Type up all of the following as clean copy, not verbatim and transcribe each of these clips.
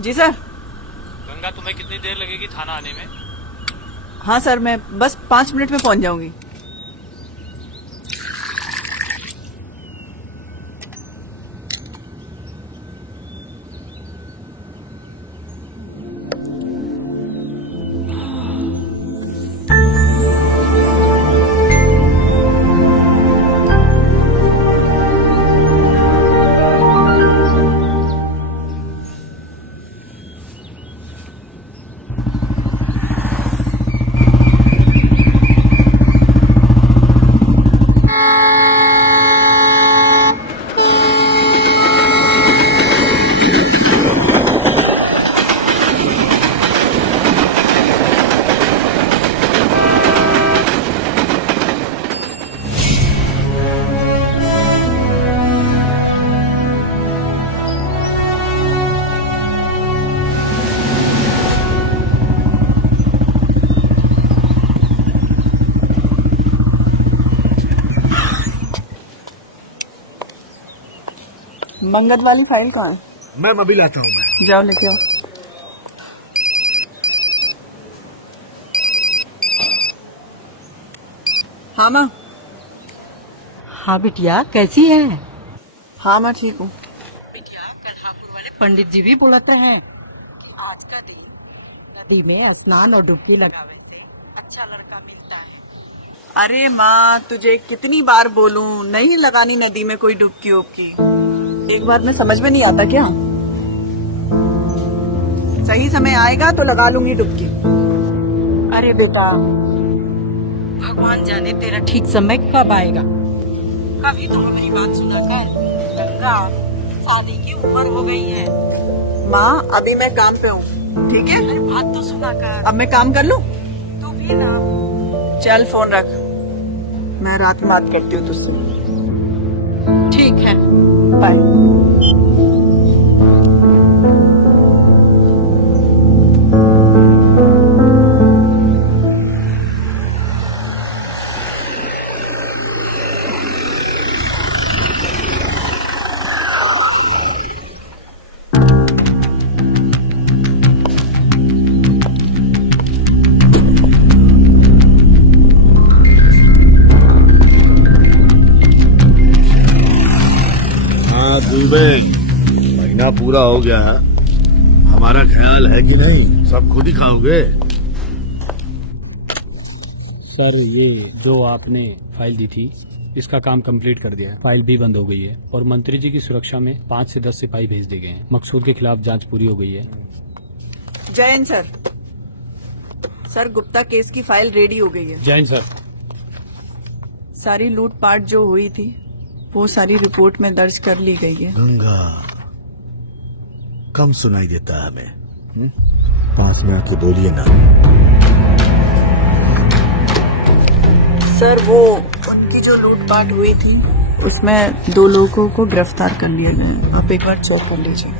जी sir. Ganga, तुम्हें कितनी देर लगेगी थाना आने में? हाँ सर, मैं बस 5 मिनट में पहुंच जाऊंगी। मंगत वाली फाइल कहाँ है? मैं अभी लाता हूँ। मैं जाओ लेके आओ। हाँ माँ। हाँ बिटिया, कैसी है? हाँ माँ ठीक हूँ। बिटिया, कढ़ापुर वाले पंडित जी भी बोलते हैं कि आज का दिन नदी में स्नान और डुबकी लगावे से अच्छा लड़का मिलता है। अरे माँ, तुझे कितनी बार बोलूं नहीं लगानी नदी में कोई डुबकी उबकी। एक बार में समझ में नहीं आता क्या? सही समय आएगा तो लगा लूंगी डुबकी। अरे बेटा, भगवान जाने तेरा ठीक समय कब आएगा। कभी तो हमारी बात सुना कर। गंगा शादी की उम्र हो गई है। माँ अभी मैं काम पे हूँ, ठीक है? अरे बात तो सुना कर। अब मैं काम कर लूँ? तू भी ना। चल फोन रख, मैं रात में बात करती हूँ तुझसे। ठीक है, बाय। महीना पूरा हो गया है, हमारा ख्याल है कि नहीं? सब खुद ही खाओगे? सर, ये जो आपने फाइल दी थी इसका काम कंप्लीट कर दिया है। फाइल भी बंद हो गई है और मंत्री जी की सुरक्षा में 5 से 10 सिपाही भेज दिए गए हैं। मकसूद के खिलाफ जांच पूरी हो गई है। जयन सर। सर, गुप्ता केस की फाइल रेडी हो गई है। जैन सर। सारी लूटपाट जो हुई थी वो सारी रिपोर्ट में दर्ज कर ली गई है। गंगा कम सुनाई देता है हमें। पास में आके बोलिए ना। सर, वो उनकी जो लूटपाट हुई थी उसमें 2 लोगों को गिरफ्तार कर लिया गया है। आप एक बार चेक कर लीजिए।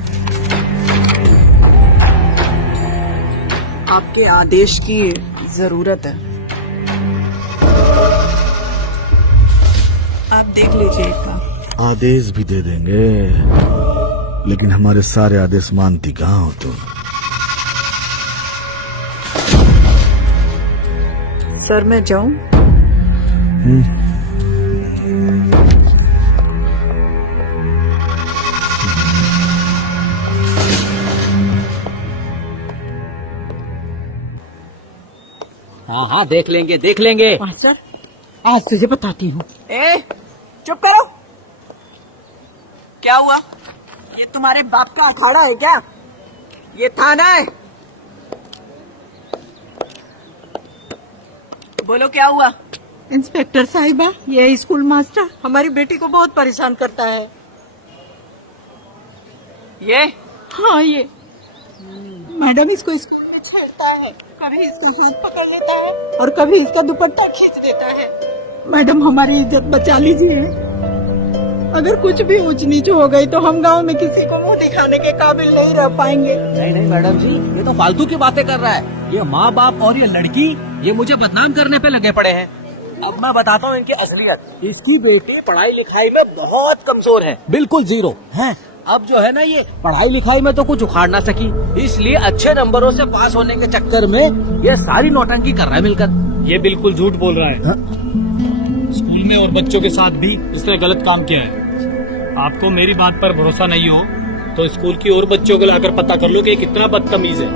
आपके आदेश की जरूरत है, आप देख लीजिए एक बार। आदेश भी दे देंगे, लेकिन हमारे सारे आदेश मानती कहाँ हो तुम? सर, मैं जाऊं? हाँ हाँ, देख लेंगे देख लेंगे। मास्टर, आज तुझे बताती हूँ। ए, चुप करो। क्या हुआ? ये तुम्हारे बाप का अखाड़ा है क्या? ये थाना है। बोलो क्या हुआ? इंस्पेक्टर साहिबा, ये स्कूल मास्टर हमारी बेटी को बहुत परेशान करता है। ये? हाँ, ये मैडम इसको स्कूल में छेड़ता है। कभी इसका हाथ पकड़ लेता है और कभी इसका दुपट्टा खींच देता है। मैडम, हमारी इज्जत बचा लीजिए। अगर कुछ भी ऊंच नीच हो गई तो हम गांव में किसी को मुंह दिखाने के काबिल नहीं रह पाएंगे। नहीं नहीं मैडम जी, ये तो फालतू की बातें कर रहा है। ये माँ बाप और ये लड़की ये मुझे बदनाम करने पे लगे पड़े हैं। अब मैं बताता हूँ इनकी असलियत। इसकी बेटी पढ़ाई लिखाई में बहुत कमजोर है, बिल्कुल जीरो है। अब जो है ना, ये पढ़ाई लिखाई में तो कुछ उखाड़ ना सकी, इसलिए अच्छे नंबरों से पास होने के चक्कर में ये सारी नौटंकी कर रहा है मिलकर। ये बिल्कुल झूठ बोल रहा है। स्कूल में और बच्चों के साथ भी इसने गलत काम किया है। आपको मेरी बात पर भरोसा नहीं हो तो स्कूल की और बच्चों को लाकर पता कर लो कि ये कितना बदतमीज है।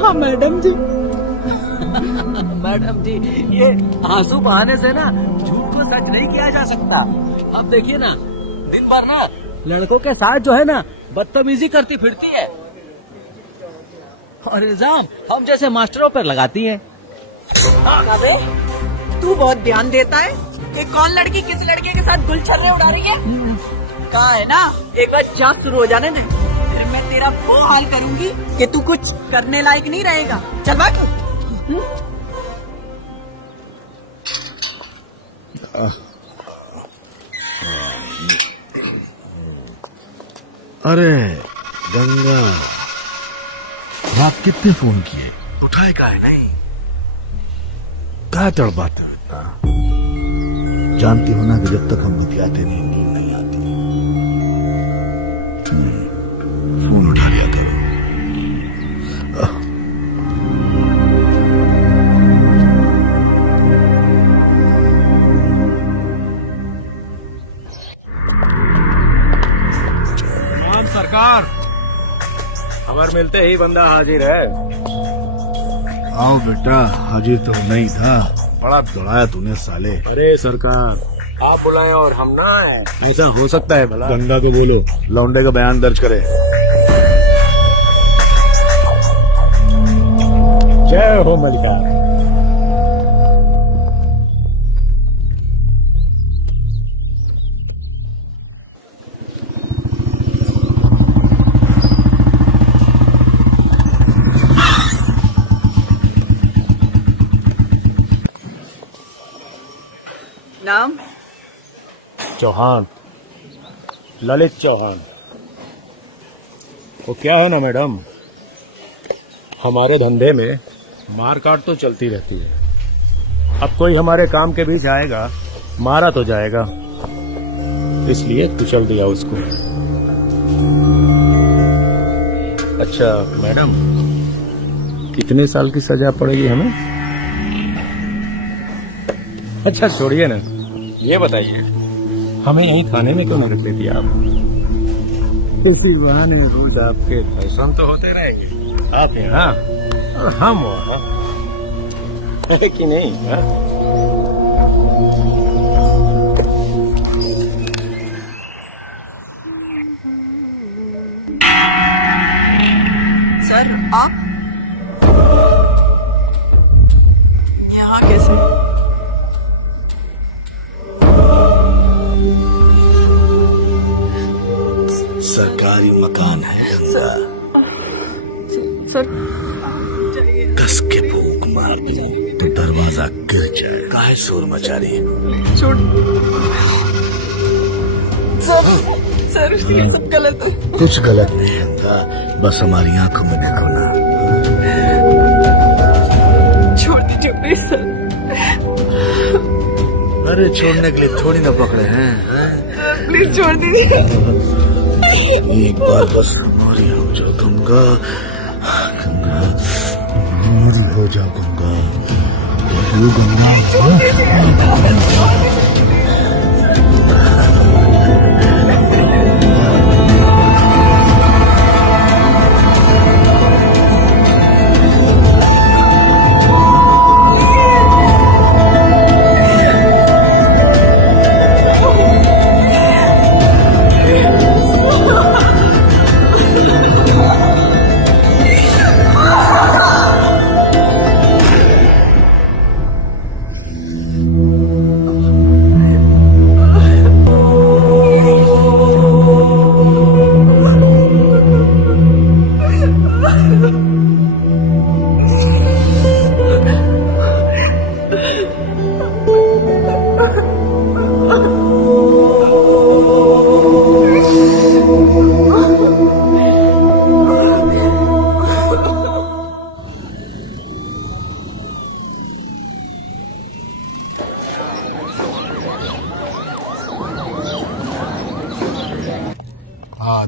हाँ मैडम जी। मैडम जी, ये आंसू बहाने से ना झूठ को सच नहीं किया जा सकता। अब देखिए ना, दिन भर ना लड़कों के साथ जो है ना बदतमीजी करती फिरती है और इल्जाम हम जैसे मास्टरों पर लगाती है। अबे तू बहुत ध्यान देता है कि कौन लड़की किस लड़के के साथ गुलछर्रे उड़ा रही है। कहा है ना, एक बार जांच शुरू हो जाने दे, फिर मैं तेरा वो हाल करूंगी कि तू कुछ करने लायक नहीं रहेगा। चल भाग। अरे गंगा, रात कितने फोन किए, उठाए का है नहीं? क्या तड़पाते हो इतना? जानती हो ना कि जब तक हम बतियाते नहीं आती। फोन उठा लिया करो। सरकार, खबर मिलते ही बंदा हाजिर है। आओ बेटा, हाजिर तो नहीं था, बड़ा दौड़ाया तूने साले। अरे सरकार, आप बुलाएं और हम ना आए, ऐसा हो सकता है भला? गंगा को बोलो लौंडे का बयान दर्ज करे। जय हो मलिका। नाम? चौहान, ललित चौहान। वो क्या है ना मैडम, हमारे धंधे में मारकाट तो चलती रहती है। अब कोई हमारे काम के बीच आएगा, मारा तो जाएगा, इसलिए कुचल दिया उसको। अच्छा मैडम, कितने साल की सजा पड़ेगी हमें? अच्छा छोड़िए ना, ये बताइए हमें यहीं खाने में क्यों न रख देती आप? इसी बहाने रोज आपके दर्शन तो होते रहेंगे। आप यहाँ और हम वहाँ, है कि नहीं? हा? सर आप यहाँ कैसे? सरकारी मकान है गंगा, सर कस के फूंक मार दूं तो दरवाजा गिर जाए। काहे शोर मचा रही है? छोड़ सर, ये सब गलत है। कुछ गलत नहीं है गंगा, बस हमारी आंखों में देखो ना। छोड़ दीजिए प्लीज सर। अरे छोड़ने के लिए थोड़ी ना पकड़े हैं। प्लीज छोड़ दीजिए। एक बार बस हमारी हो जाओ गंगा, गंगा हमारी हो जाओ Ganga, Ganga.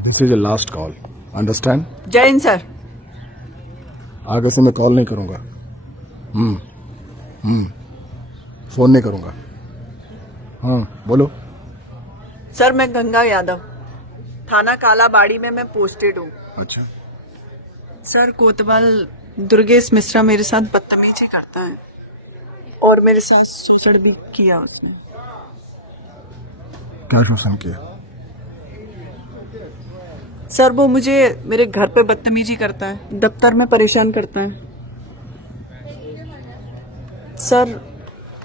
This is the last call, understand? जय हिंद सर। आगे से मैं कॉल नहीं करूंगा। फोन नहीं करूंगा। हाँ बोलो। सर मैं गंगा यादव, थाना कालाबाड़ी में मैं पोस्टेड हूँ। अच्छा, सर कोतवाल दुर्गेश मिश्रा मेरे साथ बदतमीजी करता है और मेरे साथ शोषण भी किया उसने। क्या शोषण किया? सर वो मुझे मेरे घर पे बदतमीजी करता है, दफ्तर में परेशान करता है। सर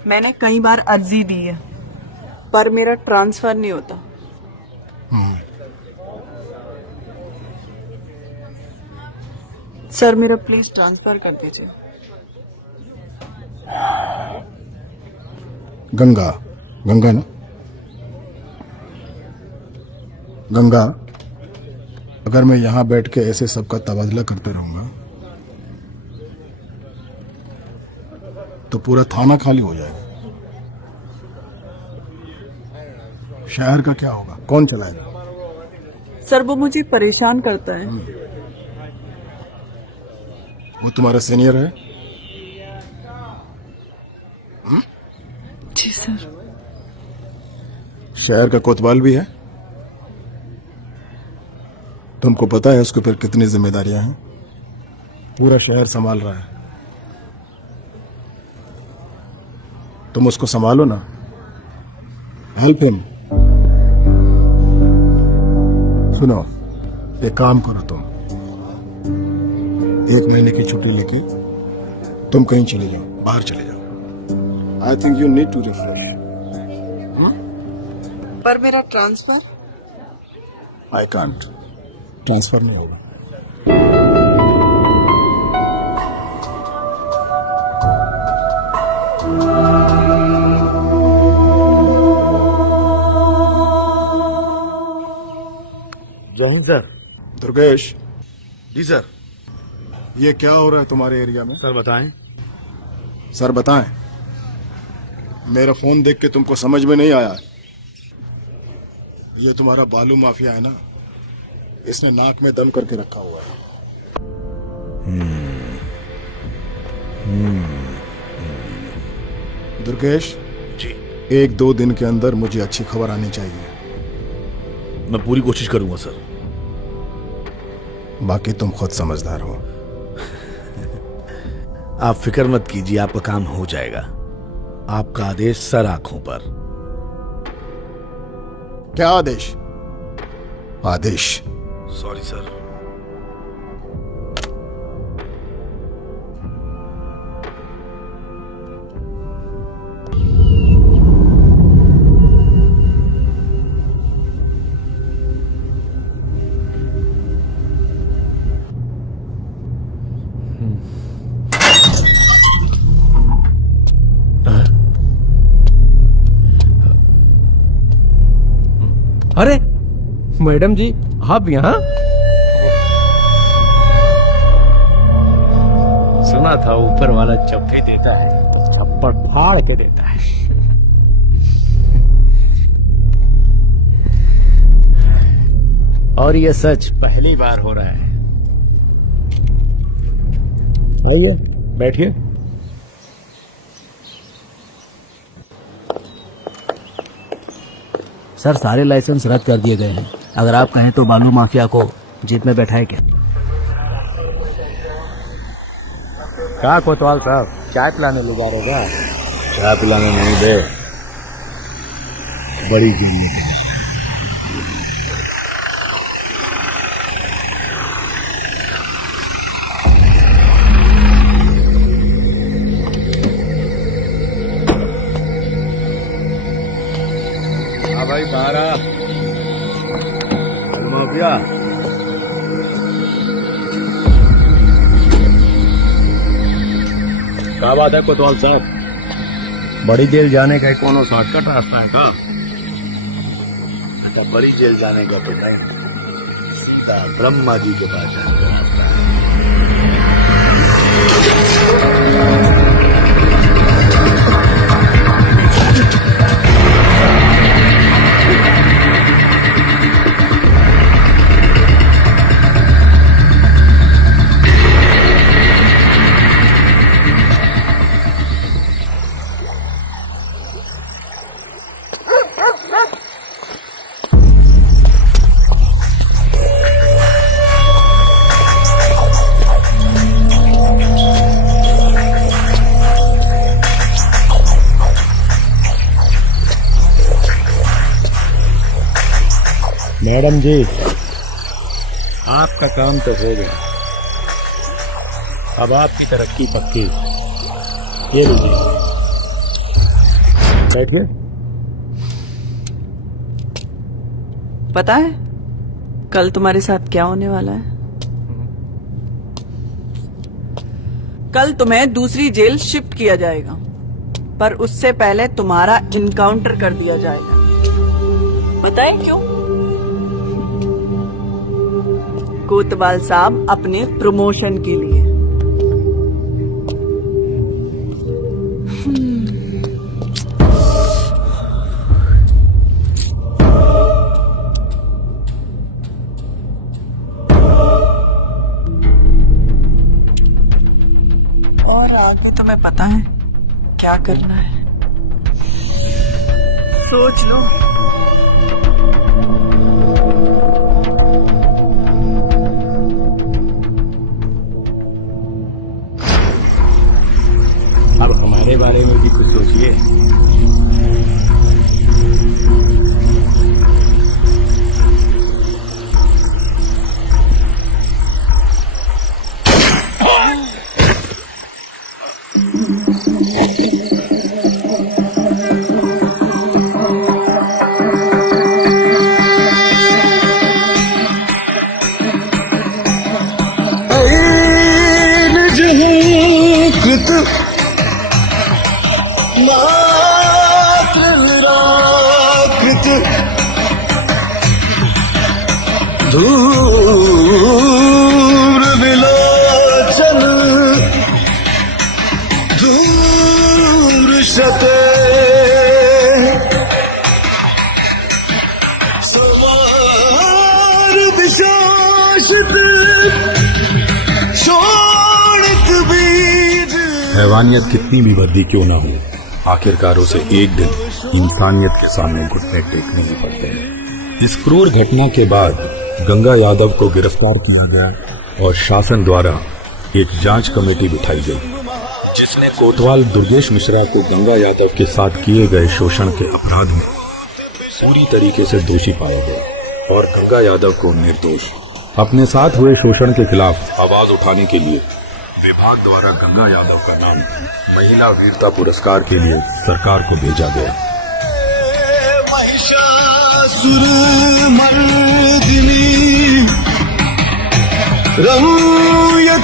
मैंने कई बार अर्जी दी है पर मेरा ट्रांसफर नहीं होता। सर मेरा प्लीज ट्रांसफर कर दीजिए। गंगा, गंगा ना? गंगा, अगर मैं यहां बैठ के ऐसे सबका तबादला करते रहूंगा तो पूरा थाना खाली हो जाएगा। शहर का क्या होगा? कौन चलाएगा? सर वो मुझे परेशान करता है। वो तुम्हारा सीनियर है? जी सर। शहर का कोतवाल भी है? तुमको पता है उसके ऊपर कितनी जिम्मेदारियां हैं? पूरा शहर संभाल रहा है। तुम उसको संभालो ना, हेल्प हिम। सुनो, एक काम करो, तुम 1 महीने की छुट्टी लेके तुम कहीं चले जाओ, बाहर चले जाओ। I think you need to refresh. पर मेरा ट्रांसफर? आई कांट, ट्रांसफर नहीं होगा। जय हिंद सर। दुर्गेश, जी सर। ये क्या हो रहा है तुम्हारे एरिया में? सर बताएं। सर बताएं। मेरा फोन देख के तुमको समझ में नहीं आया? ये तुम्हारा बालू माफिया है ना, इसने नाक में दम करके रखा हुआ है। दुर्गेश जी। 1-2 दिन के अंदर मुझे अच्छी खबर आनी चाहिए। मैं पूरी कोशिश करूंगा सर। बाकी तुम खुद समझदार हो। आप फिक्र मत कीजिए, आपका काम हो जाएगा। आपका आदेश सर आंखों पर। क्या आदेश? आदेश? Sorry sir. अरे मैडम जी, आप यहाँ? सुना था ऊपर वाला जब भी देता है थप्पड़ फाड़ के देता है। और ये सच पहली बार हो रहा है। आइए बैठिए। सर सारे लाइसेंस रद्द कर दिए गए हैं। अगर आप कहें तो बालू माफिया को जीप में बैठाए क्या? क्या कोतवाल साहब, चाय पिलाने ले जा रहे क्या? चाय पिलाने नहीं दे, बड़ी जिम्मेदारी। भाई बाहर आ। माफिया क्या बात है कोतवाल साहब? बड़ी जेल जाने का कोनो शॉर्टकट रास्ता है क्या? बड़ी जेल जाने का तो नहीं, सीधा ब्रह्मा जी के पास जाने का रास्ता है। मैडम जी, आपका काम तो हो गया, अब आपकी तरक्की पक्की। ये लीजिए, बैठिए। पता है कल तुम्हारे साथ क्या होने वाला है? कल तुम्हें दूसरी जेल शिफ्ट किया जाएगा, पर उससे पहले तुम्हारा इनकाउंटर कर दिया जाएगा। बताएं क्यों? कोतवाल साहब अपने प्रमोशन के लिए। और आगे तुम्हें पता है क्या करना है? सोच लो। अब हमारे बारे में भी कुछ सोचिए। दूर विलोचन दूर शते सवार विशासित शोणित बीज। हैवानियत कितनी भी वर्दी क्यों ना हो, आखिरकार उसे एक दिन इंसानियत के सामने घुटने टेकने ही पड़ते हैं। इस क्रूर घटना के बाद गंगा यादव को गिरफ्तार किया गया और शासन द्वारा एक जांच कमेटी बिठाई गई, जिसने कोतवाल दुर्गेश मिश्रा को गंगा यादव के साथ किए गए शोषण के अपराध में पूरी तरीके से दोषी पाया गया और गंगा यादव को निर्दोष। अपने साथ हुए शोषण के खिलाफ आवाज उठाने के लिए विभाग द्वारा गंगा यादव का नाम महिला वीरता पुरस्कार के लिए सरकार को भेजा गया। महिषासुर मर्दिनी रम्य